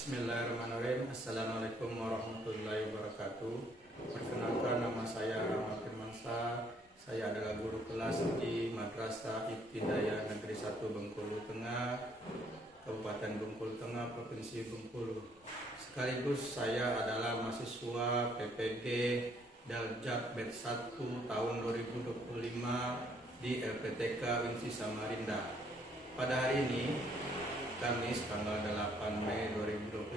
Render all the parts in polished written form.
Bismillahirrahmanirrahim. Assalamualaikum warahmatullahi wabarakatuh. Perkenalkan, nama saya Rahmat Firmansyah. Saya adalah guru kelas di Madrasah Ibtidaiyah Negeri 1 Bengkulu Tengah, Kabupaten Bengkulu Tengah, Provinsi Bengkulu. Sekaligus saya adalah mahasiswa PPG Daljat Batch 1 tahun 2025 di LPTK Unsri Samarinda. Pada hari ini, Kamis tanggal 8 Mei 2025,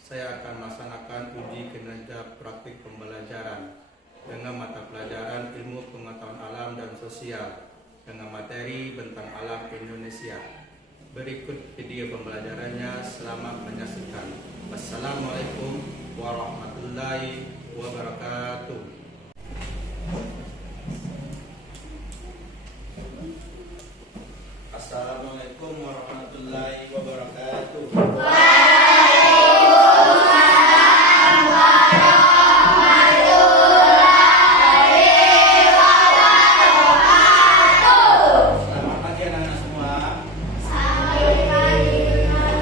saya akan melaksanakan uji kinerja praktik pembelajaran dengan mata pelajaran ilmu pengetahuan alam dan sosial dengan materi bentang alam Indonesia. Berikut video pembelajarannya, selamat menyaksikan. Wassalamualaikum warahmatullahi wabarakatuh. Assalamualaikum warahmatullahi wabarakatuh. Selamat pagi anak-anak semua.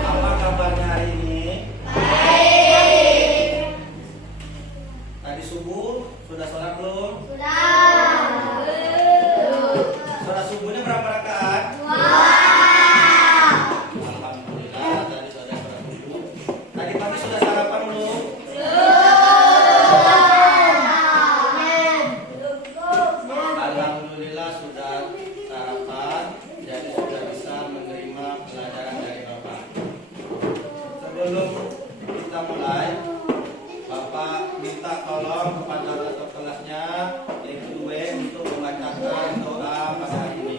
Apa kabarnya hari ini? Baik. Tadi subuh sudah sholat belum? Sholat subuhnya berapa rakaat? Alhamdulillah, tadi sudah sholat subuh. Tadi pagi sudah sarapan belum? Alhamdulillah sudah sarapan, jadi sudah bisa menerima pelajaran dari Bapak. Sebelum kita mulai, Bapak minta tolong kepada ketua kelasnya yang kedua untuk membacakan doa pada hari ini.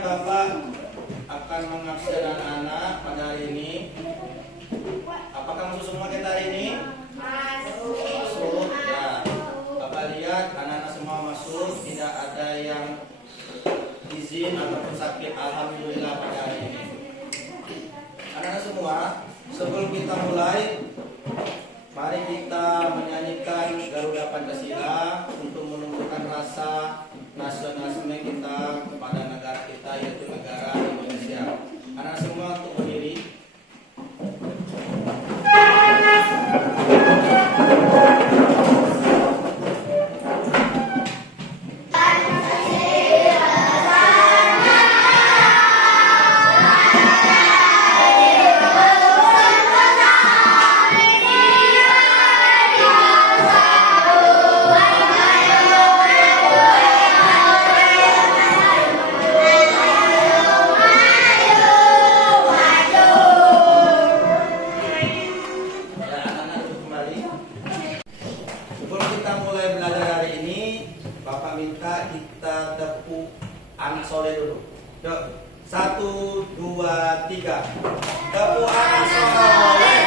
Bapak akan mengabsen anak-anak pada hari ini. Apakah masuk semua kita hari ini? Masuk. Ya. Bapak lihat anak-anak semua masuk, tidak ada yang izin ataupun sakit. Alhamdulillah pada hari ini. Anak-anak semua, sebelum kita mulai, mari kita menyanyikan Garuda Pancasila untuk menunjukkan rasa nasionalisme kita kepada negara kita, yaitu negara Indonesia. Anak semua untuk berdiri. Bapak minta kita tepuk anak soleh dulu. Yuk, 1, 2, 3. Tepuk anak soleh.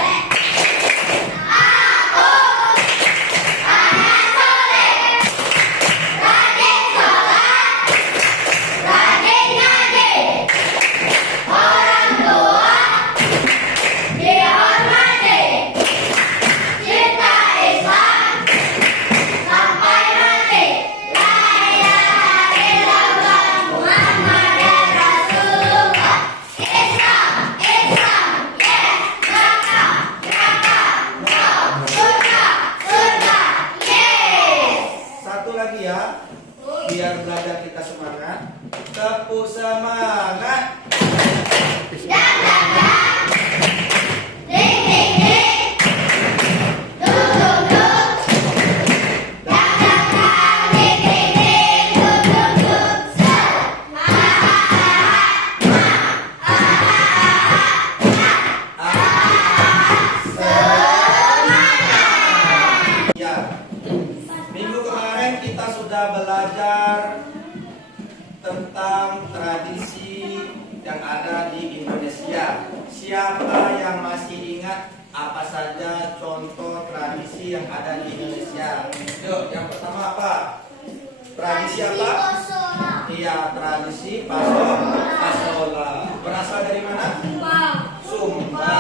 Biar belajar kita semangat. Tepuk semangat. Ya, minggu Kemarin kita sudah belajar tentang tradisi yang ada di Indonesia. Siapa yang masih ingat apa saja contoh tradisi yang ada di Indonesia? Yuk, yang pertama apa? Tradisi apa? Iya, tradisi pasola. Berasal dari mana? Sumba.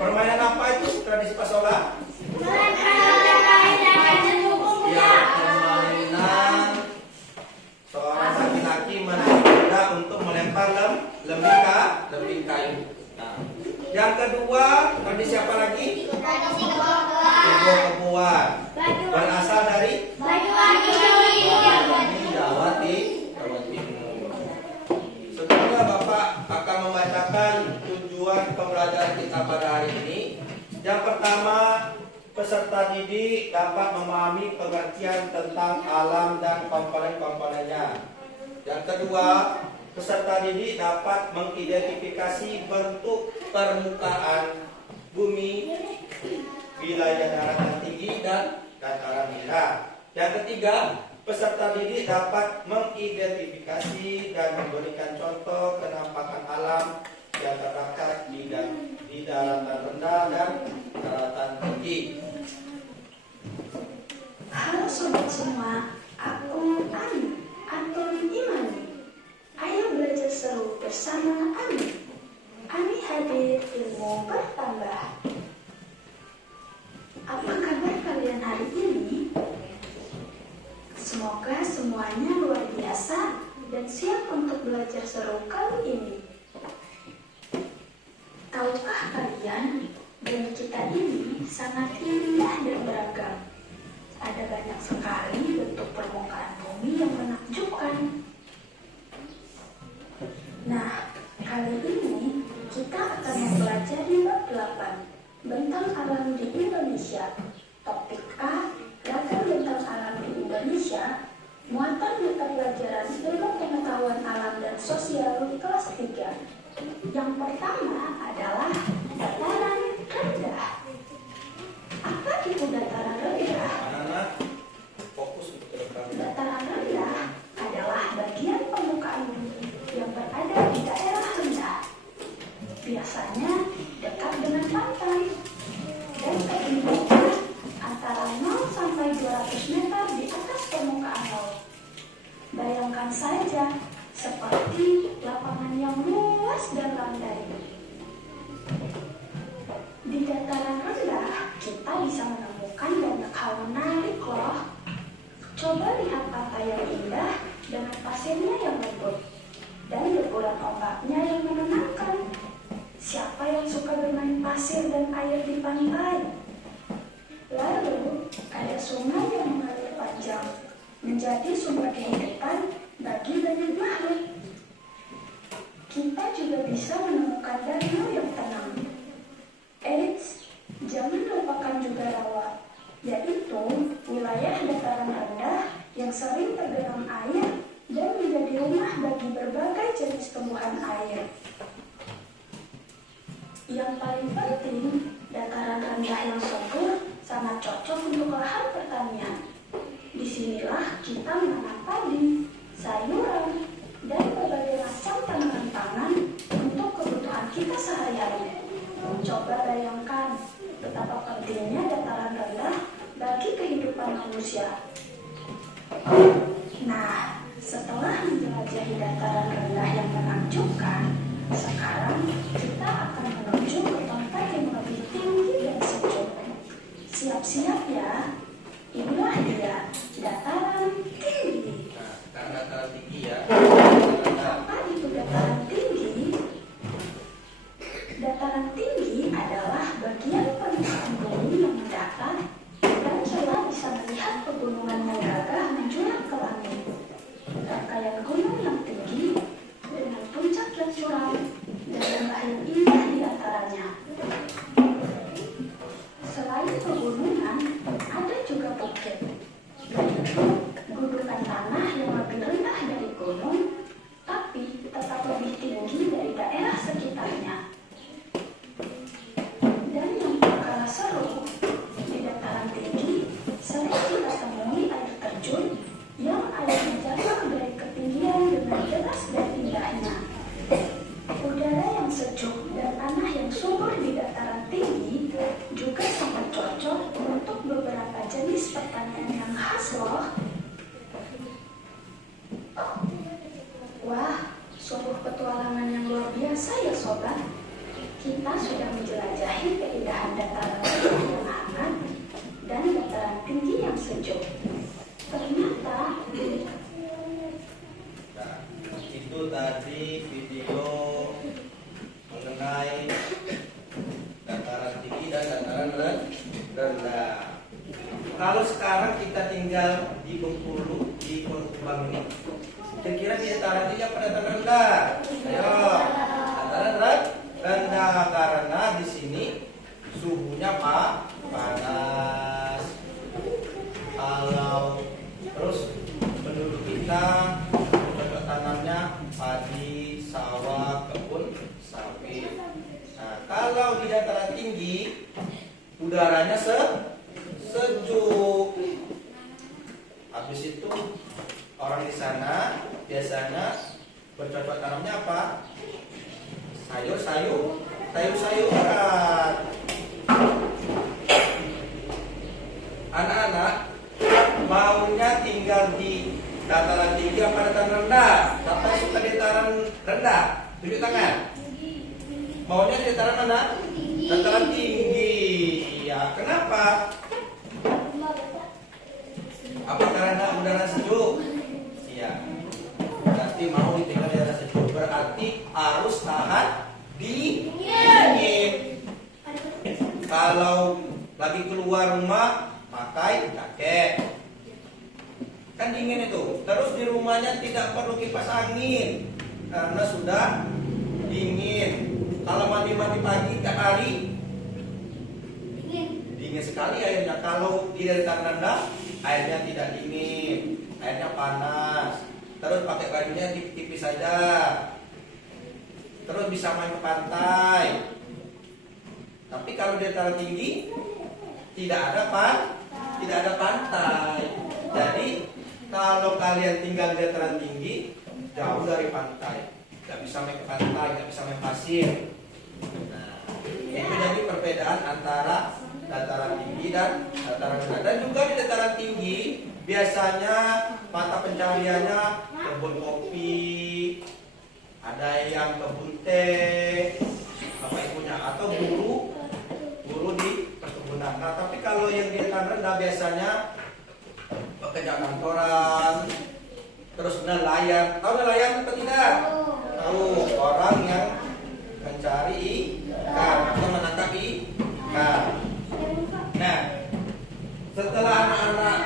Permainan apa itu tradisi pasola? Ya, permainan seorang laki-laki menarik kuda untuk melempar lembing kayu. Nah, yang kedua, tradisi apa lagi? Ibu kebuan. Berasal dari Jawa Timur. Sebelumnya Bapak akan membacakan tujuan pembelajaran kita pada hari ini. Yang pertama, peserta didik dapat memahami pengertian tentang alam dan komponen-komponennya. Yang kedua, peserta didik dapat mengidentifikasi bentuk permukaan bumi, wilayah daratan tinggi dan dataran rendah. Yang ketiga, peserta didik dapat mengidentifikasi dan memberikan contoh kenampakan alam yang terdapat di daratan rendah dan daratan tinggi. Halo sobat semua, aku Ani atau Imani. Ayo belajar seru bersama Ani. Ani hadir ilmu bertambah. Apa kabar kalian hari ini? Semoga semuanya luar biasa dan siap untuk belajar seru kali ini. Tahukah kalian, bumi kita ini sangat indah dan beragam. Ada banyak sekali bentuk permukaan bumi yang menakjubkan. Nah, kali ini kita akan mempelajari bab 8, Bentang Alam di Indonesia. Topik A, Ragam Bentang Alam di Indonesia, muatan mata pelajaran ilmu pengetahuan alam dan sosial kelas 3. Yang pertama adalah dataran rendah. Apa itu dataran rendah? Anak-anak, fokus untuk ke depan. Dataran rendah adalah bagian permukaan bumi yang berada di daerah rendah, biasanya dekat dengan pantai, dan ketinggiannya antara 0 sampai 200 meter di atas permukaan laut. Bayangkan saja, seperti lapangan yang luas dan landai. Di dataran rendah, kita bisa menemukan banyak hal menarik loh. Coba lihat pantai yang indah dengan pasirnya yang lembut dan deburan ombaknya yang menenangkan. Siapa yang suka bermain pasir dan air di pantai? Lalu, ada sungai yang mengalir panjang, menjadi sumber kehidupan bagi banyak makhluk. Kita juga bisa menemukan danau yang tenang. Eits, jangan lupakan juga rawa, yaitu wilayah dataran rendah yang sering tergenang air dan menjadi rumah bagi berbagai jenis tumbuhan air. Yang paling penting, dataran rendah yang subur sangat cocok untuk lahan pertanian. Disinilah kita menanam padi, sayuran, dan berbagai macam tanaman pangan untuk kebutuhan kita sehari-hari. Coba bayangkan betapa pentingnya dataran rendah bagi kehidupan manusia. Nah, setelah menjelajahi dataran rendah yang menakjubkan, sekarang kita akan menuju ke tempat yang lebih tinggi dan sejuk. Siap-siap ya, inilah dia dataran tinggi. Nah, dataran tinggi ya. Apa itu dataran tinggi? Dataran tinggi adalah bagian permukaan bumi yang mendatar dan kita bisa melihat pegunungan yang gagah menjulang ke langit. Rangkaian gunung yang tinggi dengan puncak yang curam dan lembah yang indah di antaranya. Selain pegunungan, ada juga bukit, yaitu gundukan tanah yang lebih rendah dari gunung jenis pertanian yang khas loh. Wah, sungguh petualangan yang luar biasa ya sobat. Kita sudah menjelajahi keindahan dataran rendah yang hangat dan dataran tinggi yang sejuk. Ternyata itu tadi video mengenai dataran tinggi dan dataran rendah. Kalau sekarang kita tinggal di Bengkulu, di Pulau Kubang ini, kira-kira di dataran tinggi apa dataran rendah? Ayo, dataran rendah karena di sini suhunya panas. Kalau terus penduduk kita cocok tanamnya padi, sawah, kebun sawit. Nah, kalau di dataran tinggi udaranya sejuk. Habis itu orang di sana biasanya bercocok tanamnya apa? Sayur-sayuran. Anak-anak maunya tinggal di dataran tinggi apa dataran rendah? Siapa yang suka di dataran rendah? Tunjuk tangan. Maunya di dataran mana? Dataran tinggi. Ya, kenapa? Apa karena udara sejuk? Iya. Berarti mau tinggal di daerah sejuk. Berarti harus tahan dingin. Kalau lagi keluar rumah pakai jaket. Kan dingin itu. Terus di rumahnya tidak perlu kipas angin karena sudah dingin. Kalau mandi-mandi pagi tiap hari dingin sekali airnya. Kalau di dataran rendah airnya tidak dingin, airnya panas. Terus pakai bajunya tipis-tipis saja. Terus bisa main ke pantai. Tapi kalau di dataran tinggi tidak ada pantai. Jadi kalau kalian tinggal di dataran tinggi jauh dari pantai, nggak bisa main ke pantai, nggak bisa main pasir. Nah, itu jadi perbedaan antara dataran tinggi dan dataran rendah. Dan juga di dataran tinggi biasanya mata pencahariannya kebun kopi, ada yang kebun teh, apa ibunya, atau buru di perkebunan. Nah, tapi kalau yang di dataran rendah biasanya pekerja kantoran, terus nelayan. Tahu nelayan atau tidak? Tahu, orang yang mencari ikan atau menangkap ikan. Nah, setelah anak-anak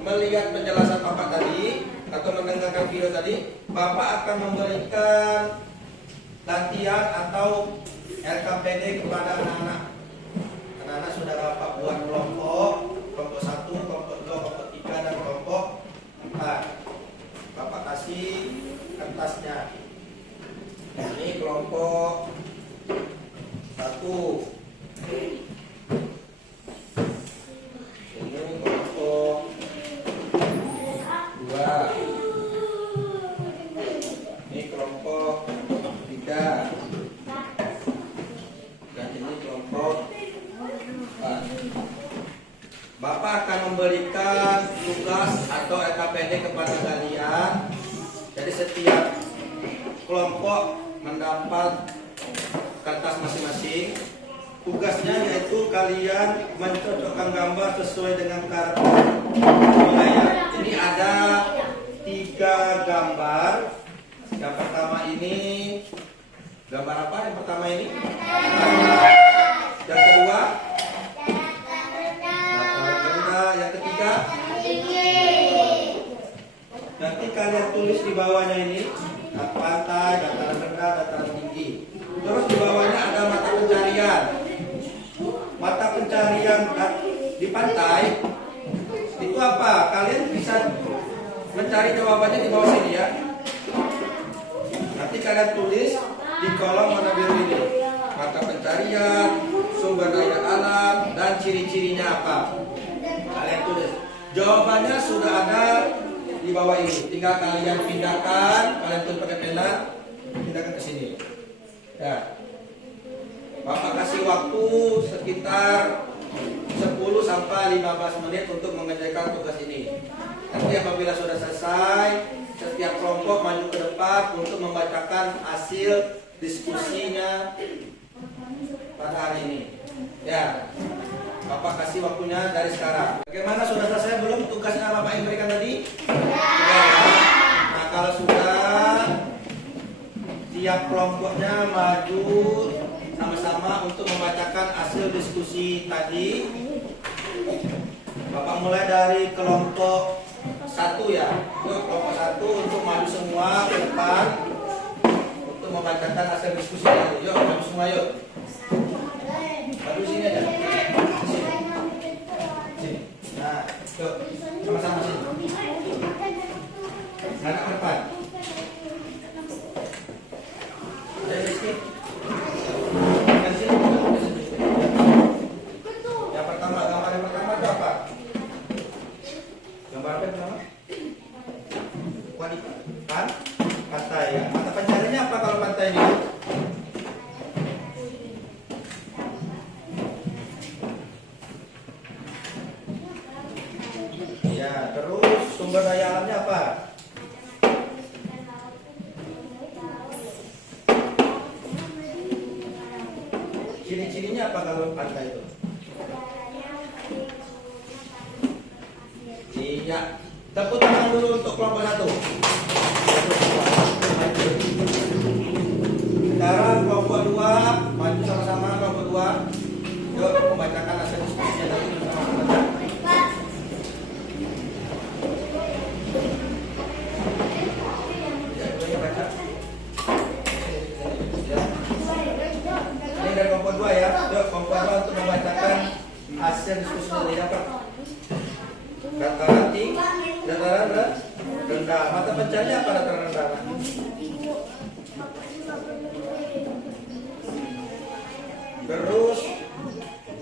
melihat penjelasan Bapak tadi atau mendengarkan video tadi, Bapak akan memberikan latihan atau RKPD kepada anak-anak. Anak-anak sudah Bapak buat kelompok 1, kelompok 2, kelompok 3, dan kelompok 4. Bapak kasih kertasnya. Ini kelompok 1. Ini kelompok 2. Ini kelompok 3. Dan ini kelompok 4. Bapak akan memberikan tugas atau RKPD kepada kalian. Jadi setiap kelompok mendapat kertas masing-masing. Tugasnya yaitu kalian mencocokkan gambar sesuai dengan karakter wilayah. Ini ada 3 gambar. Yang pertama ini gambar apa? Yang pertama ini. Yang kedua dataran rendah. Yang ketiga nanti kalian tulis di bawahnya ini pantai, dataran rendah, dataran tinggi. Terus di bawahnya ada mata pencarian. Mata pencarian di pantai itu apa? Kalian bisa mencari jawabannya di bawah sini ya. Nanti kalian tulis di kolom warna biru ini. Mata pencarian, sumber daya alam, dan ciri-cirinya apa. Kalian tulis. Jawabannya sudah ada di bawah ini. Tinggal kalian pindahkan, kalian tulis pakai pena, pindahkan ke sini. Ya. Bapak kasih waktu sekitar 10 sampai 15 menit untuk mengerjakan tugas ini. Nanti apabila sudah selesai, setiap kelompok maju ke depan untuk membacakan hasil diskusinya pada hari ini. Ya, Bapak kasih waktunya dari sekarang. Bagaimana, sudah selesai belum tugas yang Bapak yang berikan tadi? Ya. Nah, kalau sudah, tiap kelompoknya maju sama-sama untuk membacakan hasil diskusi tadi. Bapak mulai dari kelompok 1 ya. Yuk, kelompok 1 untuk maju semua ke depan untuk membacakan hasil diskusi tadi. Yuk, maju semua yuk. Maju sini aja. Sini. Sini. Nah, yuk. Sama-sama sini. Anak ke depan. Dari sini. Dari sini. Yang pertama, gambar yang pertama itu apa? Gambar apa yang pertama? Wanita. Pantai ya. Mata pencariannya apa kalau pantai ini? Ya, terus sumber daya alamnya apa? Ciri-cirinya apa kalau pantai itu? Iya. Tepuk tangan dulu untuk kelompok 1. Sekarang kelompok 2 maju sama-sama kelompok 2. Yuk membacakan hasil diskusinya tadi bersama-sama. Ini dari kelompok 2 ya. Yuk kelompok 2 untuk membacakan hasil diskusi dari dapat. Dataran tinggi, dataran rendah. Mata pencariannya apa dataran rendah? Terus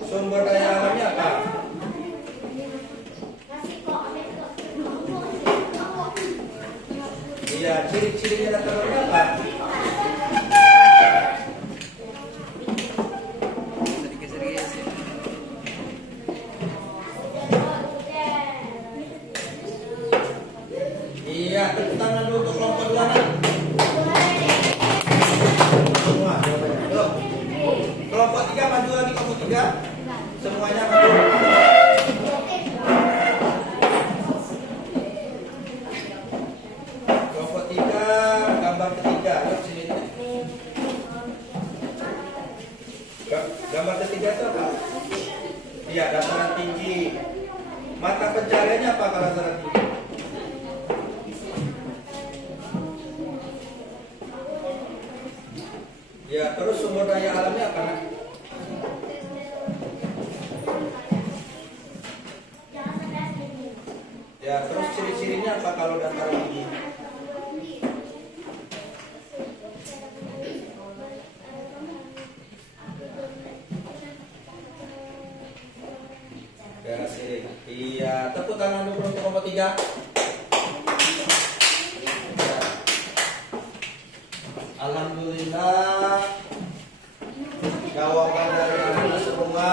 sumber daya alamnya apa? Iya, ciri-cirinya dataran rendah apa? Iya, tepuk tangan dulu untuk kelompok 2 nih. Semua jawabannya. Yuk. Kelompok 3 maju lagi, kelompok 3. Semuanya maju. Kelompok 3, gambar ketiga. Yuk sini. Gambar ketiga itu apa? Iya, dataran tinggi. Mata pencariannya apa kalau dataran tinggi? Ya, terus sumber daya alamnya apa? Ya, terus ciri-cirinya apa kalau dataran tinggi? Ya, sini. Iya, tepuk tangan dulu untuk kelompok 3. Alhamdulillah, jawaban dari anak-anak semua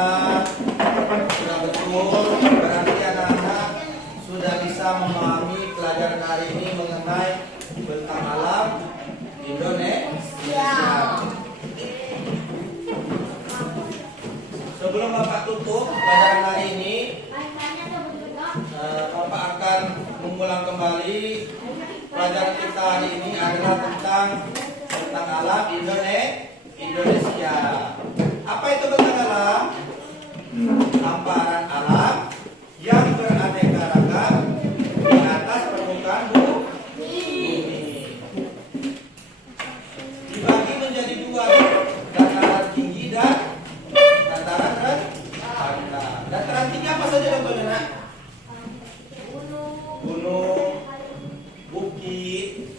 sudah betul. Berarti anak-anak sudah bisa memahami pelajaran hari ini mengenai bentang alam Indonesia. Sebelum Bapak tutup pelajaran hari ini, Bapak akan mengulang kembali pelajaran kita hari ini adalah tentang alam Indonesia. Apa itu bentang alam? Hamparan alam yang beraneka ragam di atas permukaan bumi. Dibagi menjadi 2, dataran tinggi dan dataran rendah. Dataran tinggi apa saja contohnya, Nak? Gunung, bukit,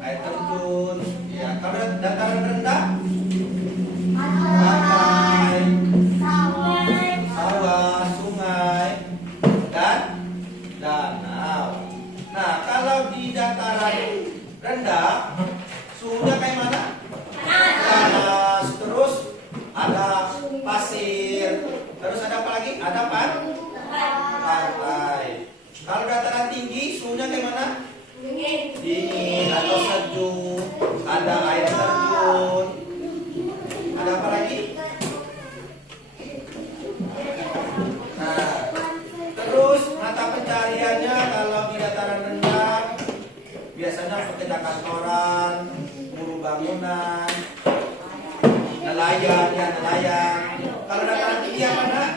air terjun. Ya, kalau dataran rendah, pantai, sawah, sungai, dan danau. Nah, kalau di dataran rendah, suhunya kayak mana? Panas. Terus ada pasir, pekerja kantoran, buruh bangunan, nelayan, ya nelayan. Kalau dataran tinggi apa nak?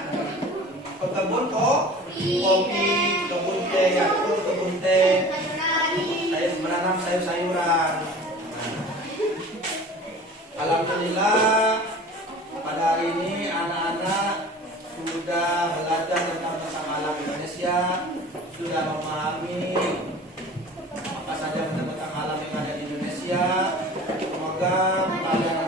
Pekebun kopi, kebun teh, ya betul kebun teh. Saya menanam sayur-sayuran. Nah, alhamdulillah pada hari ini anak-anak sudah belajar tentang alam Indonesia, sudah memahami apa saja tentang alam yang ada di Indonesia. Semoga kalian